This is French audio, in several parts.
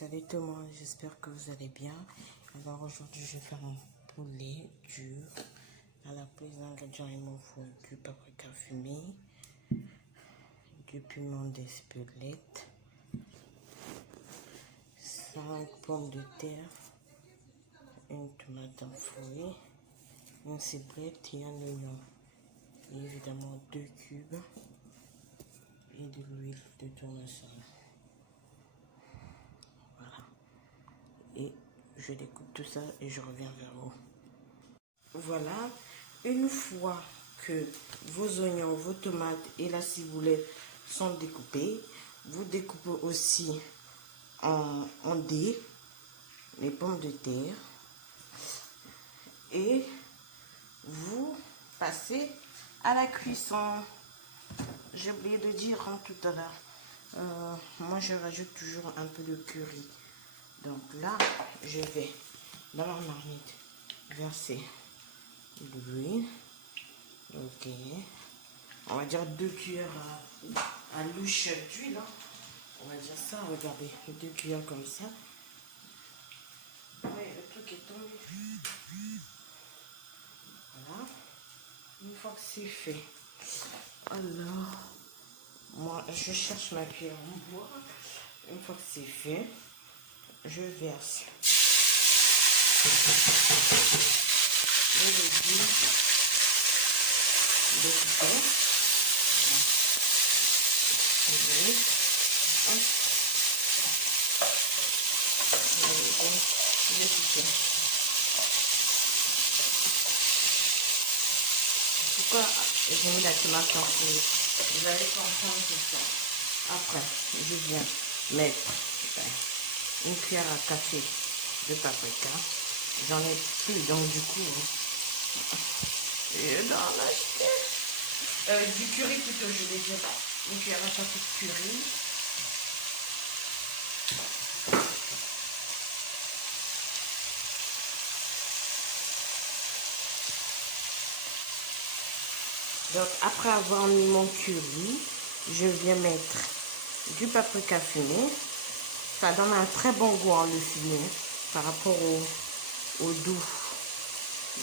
Salut tout le monde, j'espère que vous allez bien. Alors aujourd'hui je vais faire un poulet dur. À la place d'ingrédients, il me faut du paprika fumé, du piment d'Espelette, 5 pommes de terre, une tomate enfouie, une ciboulette et un oignon. Et évidemment 2 cubes et de l'huile de tournesol. Et je découpe tout ça et je reviens vers vous. Voilà, une fois que vos oignons, vos tomates et la ciboulette sont découpés, vous découpez aussi en dés les pommes de terre et vous passez à la cuisson. J'ai oublié de dire tout à l'heure, moi je rajoute toujours un peu de curry. Donc là, je vais dans la marmite verser de l'huile. Ok. On va dire 2 cuillères à louche d'huile. On va dire ça, regardez, 2 cuillères comme ça. Oui, le truc est tombé. Voilà. Une fois que c'est fait, alors, moi, je cherche ma cuillère en bois. Une fois que c'est fait, je verse le légumes découpés. Pourquoi j'ai mis la tomate en fouille? Vous allez comprendre tout ça. Après, je viens mettre une cuillère à café de paprika. J'en ai plus, donc du coup, je dois en acheter. Du curry plutôt, je vais dire. Une cuillère à café de curry. Donc, après avoir mis mon curry, je viens mettre du paprika fumé. Ça donne un très bon goût en le fumé par rapport au doux.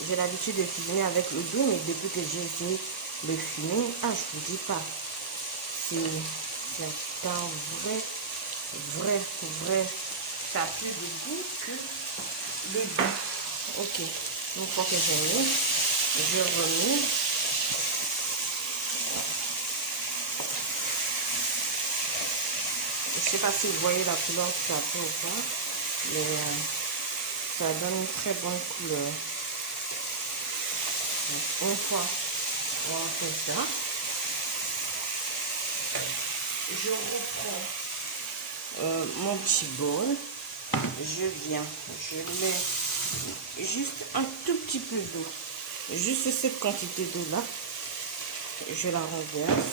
J'ai l'habitude de cuisiner avec le doux, mais depuis que j'ai essayé le fumé, je vous dis pas, c'est un vrai, ça a plus de goût que le doux. Ok, une fois que j'ai mis, je remets. Je sais pas si vous voyez la couleur que ça fait ou pas, mais ça donne une très bonne couleur. Donc, une fois on fait ça, je reprends mon petit bol, je mets juste un tout petit peu d'eau, juste cette quantité d'eau là, je la renverse.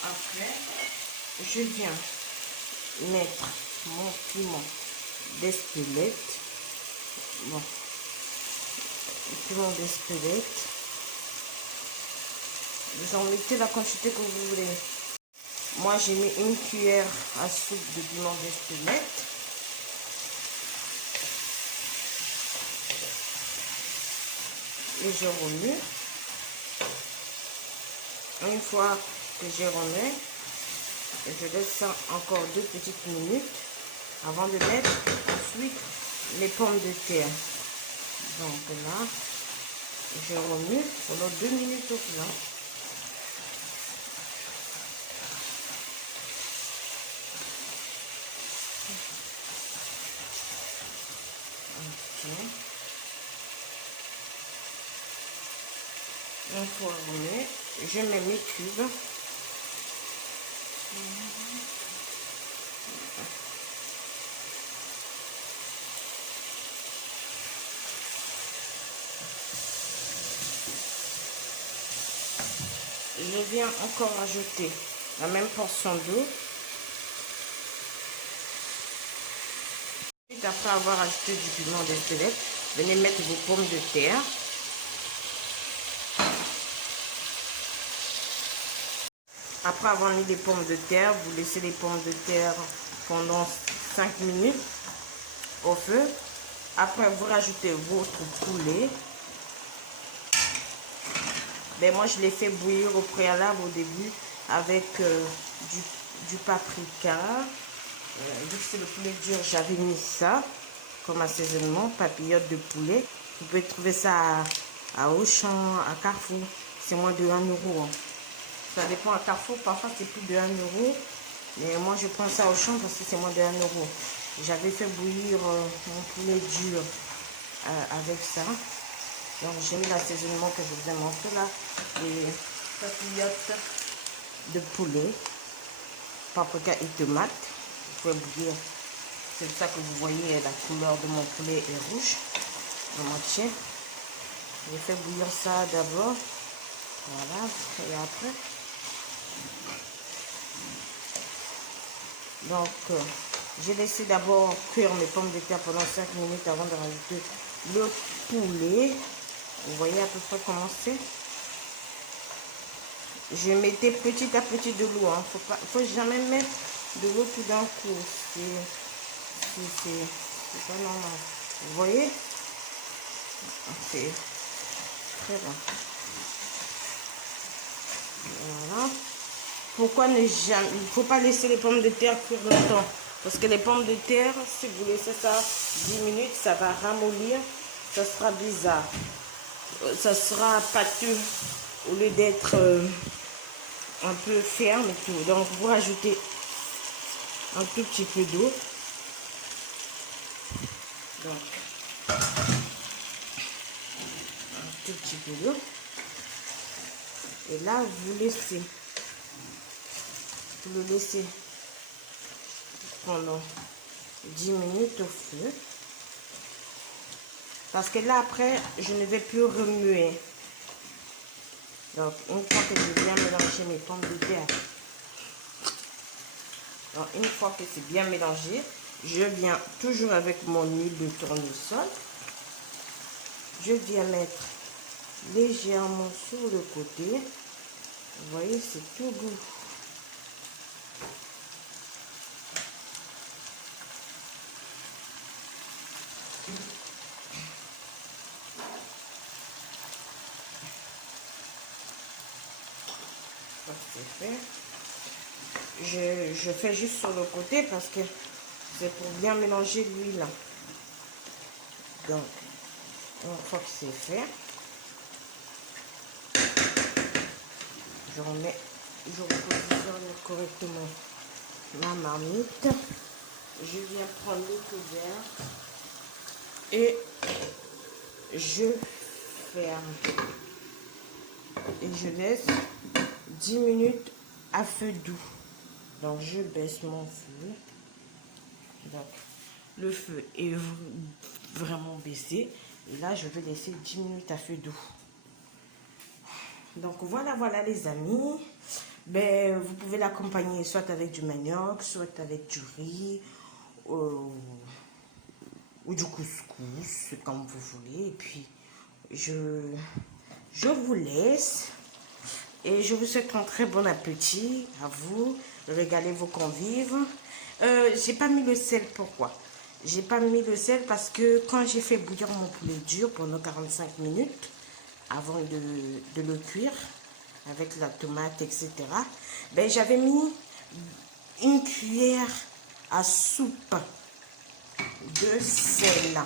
Après, je viens mettre mon piment d'Espelette. Bon, piment d'Espelette. Vous en mettez la quantité que vous voulez. Moi, j'ai mis une cuillère à soupe de piment d'Espelette. Et je remue. Une fois que j'ai remis, je laisse ça encore 2 petites minutes avant de mettre ensuite les pommes de terre. Donc là, je remue pendant 2 minutes au plat. Ok. Une fois remis, je mets mes cubes. Je viens encore ajouter la même portion d'eau. Après avoir ajouté du piment d'Espelette, venez mettre vos pommes de terre. Après avoir mis les pommes de terre, vous laissez les pommes de terre pendant 5 minutes au feu. Après, vous rajoutez votre poulet. Ben, moi, je l'ai fait bouillir au préalable au début avec du paprika. Vu que c'est le poulet dur, j'avais mis ça comme assaisonnement, papillote de poulet. Vous pouvez trouver ça à Auchan, à Carrefour. C'est moins de 1 euro. Hein. Ça dépend à Carrefour, parfois c'est plus de 1 euro. Mais moi, je prends ça au champ parce que c'est moins de 1 euro. J'avais fait bouillir mon poulet dur avec ça. Donc, j'ai mis l'assaisonnement que je vous ai montré là. Les papillotes de poulet, paprika et tomates. Vous pouvez bouillir. C'est pour ça que vous voyez la couleur de mon poulet est rouge. À moitié. J'ai fait bouillir ça d'abord. Voilà. Et après. Donc, j'ai laissé d'abord cuire mes pommes de terre pendant 5 minutes avant de rajouter le poulet. Vous voyez à peu près comment c'est. Je mettais petit à petit de l'eau. Hein. Faut jamais mettre de l'eau tout d'un coup. C'est pas normal. Vous voyez? C'est très bon. Voilà. Pourquoi ne jamais... Il ne faut pas laisser les pommes de terre cuire longtemps. Parce que les pommes de terre, si vous laissez ça 10 minutes, ça va ramollir. Ça sera bizarre. Ça sera pâteux au lieu d'être un peu ferme et tout. Donc, vous rajoutez un tout petit peu d'eau. Donc, un tout petit peu d'eau. Et là, vous le laissez pendant 10 minutes au feu. Parce que là, après, je ne vais plus remuer. Donc, une fois que j'ai bien mélangé mes pommes de terre, donc une fois que c'est bien mélangé, je viens toujours avec mon huile de tournesol. Je viens mettre légèrement sur le côté. Vous voyez, c'est tout doux. C'est fait. Je fais juste sur le côté parce que c'est pour bien mélanger l'huile. Donc, une fois que c'est fait, je repositionne correctement ma marmite. Je viens prendre le couvert et je ferme. Et je laisse 10 minutes à feu doux. Donc, je baisse mon feu. Donc, le feu est vraiment baissé. Et là, je vais laisser 10 minutes à feu doux. Donc, voilà les amis. Ben, vous pouvez l'accompagner soit avec du manioc, soit avec du riz ou du couscous, comme vous voulez. Et puis, je vous laisse. Et je vous souhaite un très bon appétit à vous. Régalez vos convives. J'ai pas mis le sel, pourquoi? J'ai pas mis le sel parce que quand j'ai fait bouillir mon poulet dur pendant 45 minutes, avant de le cuire, avec la tomate, etc., ben, j'avais mis une cuillère à soupe de sel.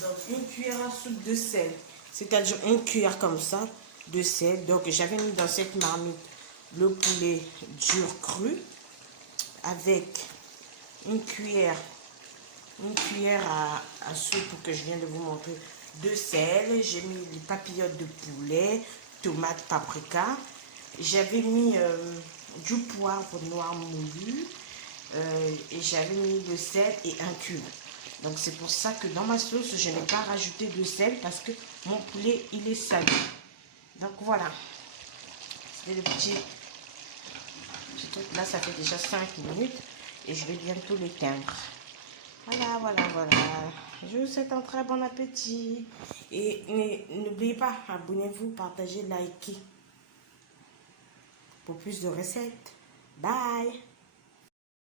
Donc, une cuillère à soupe de sel, c'est-à-dire une cuillère comme ça de sel. Donc, j'avais mis dans cette marmite le poulet dur cru avec une cuillère à soupe que je viens de vous montrer de sel. J'ai mis les papillotes de poulet, tomates, paprika. J'avais mis du poivre noir moulu et j'avais mis le sel et un cube. Donc c'est pour ça que dans ma sauce, je n'ai pas rajouté de sel parce que mon poulet, il est salé. Donc voilà. C'est le petit truc. Là, ça fait déjà 5 minutes et je vais bientôt l'éteindre. Voilà. Je vous souhaite un très bon appétit. Et n'oubliez pas, abonnez-vous, partagez, likez. pour plus de recettes. Bye!